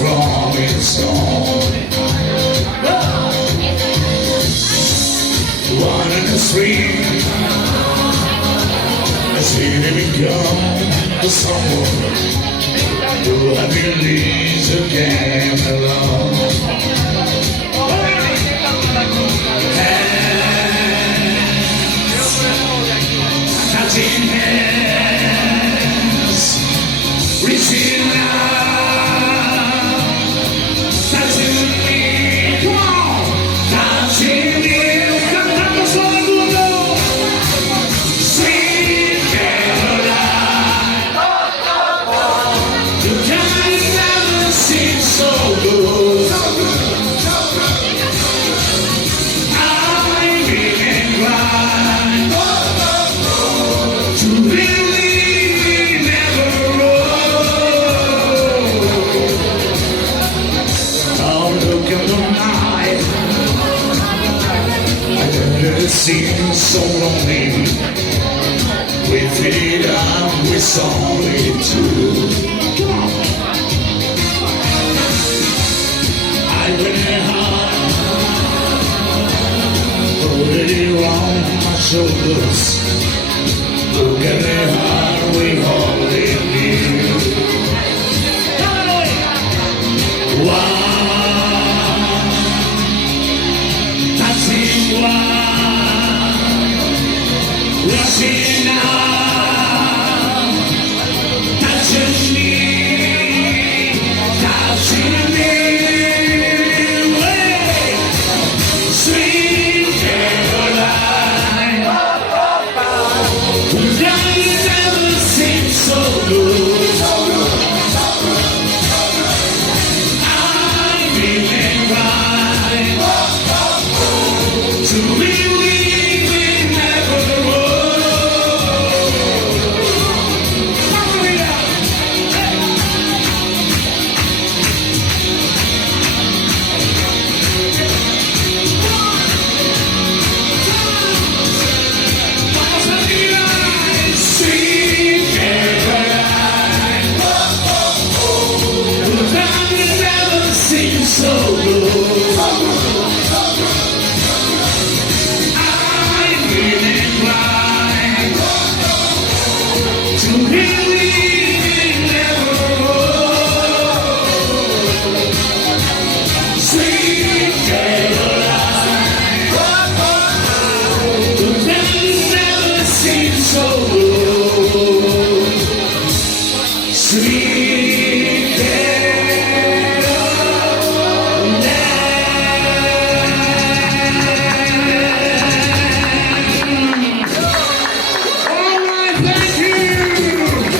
rolling stone. One in the street, I see them become the someone who I believe again alone. Hands, touching hands, reaching out, touching me, come on, touching me. Cantamos todo el mundo. Sweet Caroline, you can never seem so good. I'm feeling right to believe never wrong. Oh, look at the night. It seems so lonely. With it I'm with solitude. Come on. I went hard, put it on my shoulders. Look at the heart we holding near. One, touching one, rushing out, touching me, touching me. Wait, sweet Caroline, who never seemed so good. I'm feeling right to believe in never wrong. Sweet Caroline, who never seemed so good. I'm feeling right to believe in never wrong. Sweet Caroline, who never seemed so good. Sweet